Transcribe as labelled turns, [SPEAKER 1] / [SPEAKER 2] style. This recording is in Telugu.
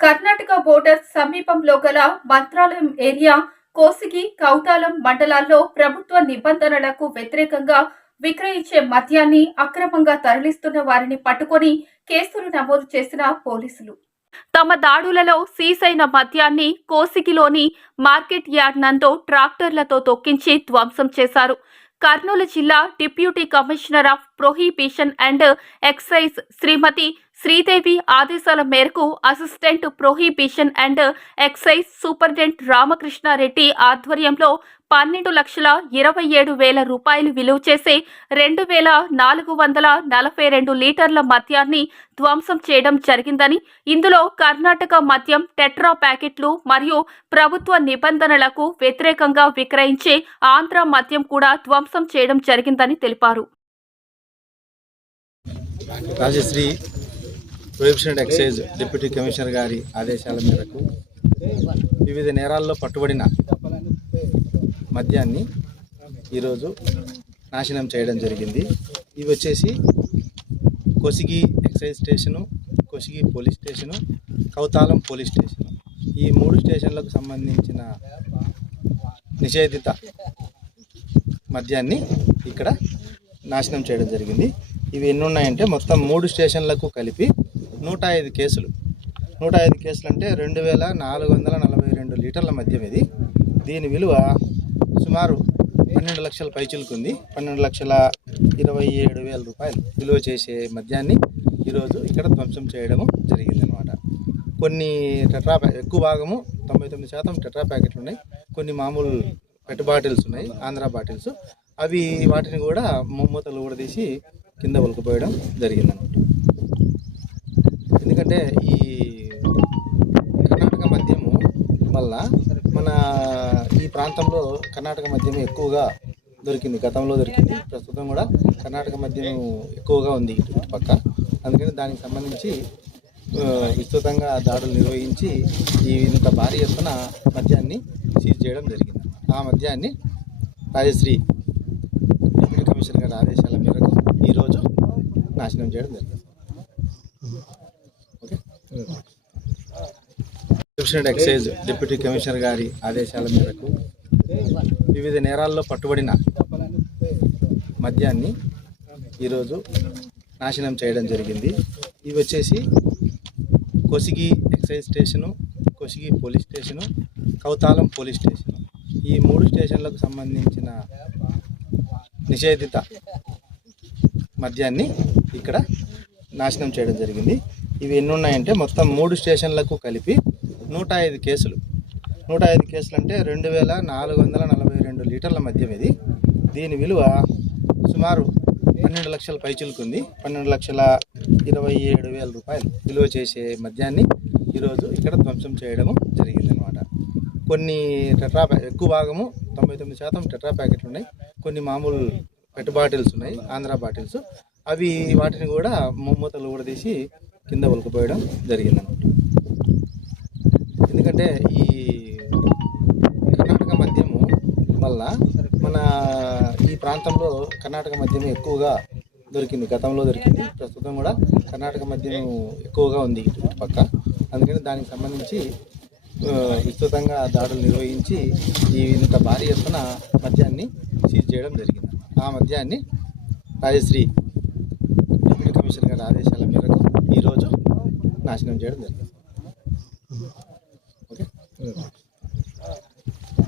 [SPEAKER 1] కర్ణాటక బోర్డర్ సమీపంలో గల మంత్రాలయం ఏరియా కోసిగి కౌతాలం మండలాల్లో ప్రభుత్వ నిబంధనలకు వ్యతిరేకంగా విక్రయించే మద్యాన్ని అక్రమంగా తరలిస్తున్న వారిని పట్టుకొని కేసులు నమోదు చేసిన పోలీసులు. తమ దాడులలో సీసైన మద్యాన్ని కోసిగిలోని మార్కెట్ యార్డ్ నందు ట్రాక్టర్లతో తొక్కించి ధ్వంసం చేశారు. కర్నూలు జిల్లా deputy commissioner of prohibition and excise Shrimati Sridevi ఆదేశాల మేరకు assistant prohibition and excise superintendent Ramakrishna Reddy ఆధ్వర్యంలో పన్నెండు లక్షల ఇరవై ఏడు వేల రూపాయలు విలువ చేసే రెండు వేల నాలుగు వందల నలభై రెండు లీటర్ల మద్యాన్ని ధ్వంసం చేయడం జరిగిందని ఇందులో కర్ణాటక మద్యం టెట్రా ప్యాకెట్లు మరియు ప్రభుత్వ నిబంధనలకు వ్యతిరేకంగా విక్రయించే ఆంధ్ర మద్యం కూడా ధ్వంసం చేయడం జరిగిందని తెలిపారు.
[SPEAKER 2] Rajasri prohibition and excise deputy commissioner గారి ఆదేశాల మేరకు వివిధ నేరాల్లో పట్టుబడిన మద్యాన్ని ఈరోజు నాశనం చేయడం జరిగింది. ఇవి వచ్చేసి Kosigi excise station Kosigi police station Kauthalam police station. ఈ మూడు స్టేషన్లకు సంబంధించిన నిషేధిత మద్యాన్ని ఇక్కడ నాశనం చేయడం జరిగింది. ఇవి ఎన్ని ఉన్నాయంటే మొత్తం మూడు స్టేషన్లకు కలిపి నూట ఐదు కేసులు. నూట ఐదు కేసులు అంటే రెండు వేల నాలుగు వందల నలభై రెండు లీటర్ల మద్యం ఇది దీని విలువ సుమారు పన్నెండు లక్షల పైచులుకుంది. పన్నెండు లక్షల ఇరవై ఏడు వేల రూపాయలు విలువ చేసే మద్యాన్ని ఈరోజు ఇక్కడ ధ్వంసం చేయడము జరిగిందనమాట కొన్ని టెట్రా ఎక్కువ భాగము తొంభై తొమ్మిది శాతం టెట్రా ప్యాకెట్లు ఉన్నాయి. కొన్ని మామూలు పెట్ బాటిల్స్ ఉన్నాయి ఆంధ్ర బాటిల్స్. అవి వాటిని కూడా మూతలు కూడా తీసి కింద ఉలకపోయడం జరిగిందన్నమాట. ఎందుకంటే ఈ కర్ణాటక మద్యము వల్ల మన ఈ ప్రాంతంలో కర్ణాటక మద్యము ఎక్కువగా దొరికింది. గతంలో దొరికింది. ప్రస్తుతం కూడా కర్ణాటక మద్యం ఎక్కువగా ఉంది ఇటు పక్క. అందుకని దానికి సంబంధించి విస్తృతంగా దాడులు నిర్వహించి ఈ ఇంత భారీ ఎత్తున మద్యాన్ని సీజ్ చేయడం జరిగింది. ఆ మద్యాన్ని రాజశ్రీ డిప్యూటీ కమిషనర్ గారి ఆదేశాల మేరకు ఈరోజు నాశనం చేయడం జరిగింది. ప్రొహిబిషన్ ఎక్సైజ్ డిప్యూటీ కమిషనర్ గారి ఆదేశాల మేరకు వివిధ నేరాల్లో పట్టుబడిన మద్యాన్ని ఈరోజు నాశనం చేయడం జరిగింది. ఇవి వచ్చేసి Kosigi excise station Kosigi police station Kauthalam police station. ఈ మూడు స్టేషన్లకు సంబంధించిన నిషేధిత మద్యాన్ని ఇక్కడ నాశనం చేయడం జరిగింది. ఇవి ఎన్ని ఉన్నాయంటే మొత్తం మూడు స్టేషన్లకు కలిపి నూట ఐదు కేసులు. నూట ఐదు కేసులు అంటే రెండు వేల నాలుగు వందల నలభై రెండు లీటర్ల మద్యం ఇది. దీని విలువ సుమారు పన్నెండు లక్షల పైచులుకుంది. పన్నెండు లక్షల ఇరవై ఏడు వేల రూపాయలు విలువ చేసే మద్యాన్ని ఈరోజు ఇక్కడ ధ్వంసం చేయడము జరిగిందనమాట కొన్ని టెట్రా ఎక్కువ భాగము తొంభై తొమ్మిది శాతం టెట్రా ప్యాకెట్లు ఉన్నాయి. కొన్ని మామూలు పెట్ బాటిల్స్ ఉన్నాయి ఆంధ్ర బాటిల్స్. అవి వాటిని కూడా మూతలు కూడా తీసి కింద ఉలకపోయడం జరిగిందనమాట ఎందుకంటే ఈ కర్ణాటక మద్యము వల్ల మన ఈ ప్రాంతంలో కర్ణాటక మద్యము ఎక్కువగా దొరికింది. గతంలో దొరికింది. ప్రస్తుతం కూడా కర్ణాటక మద్యం ఎక్కువగా ఉంది ఇటు పక్క అందుకని దానికి సంబంధించి విస్తృతంగా దాడులు నిర్వహించి ఈ ఇంత భారీ ఎత్తున మద్యాన్ని సీజ్ చేయడం జరిగింది. ఆ మద్యాన్ని రాజశ్రీ డిప్యూటీ కమిషనర్ గారి ఆదేశాల మేరకు ఈరోజు నాశనం చేయడం జరిగింది.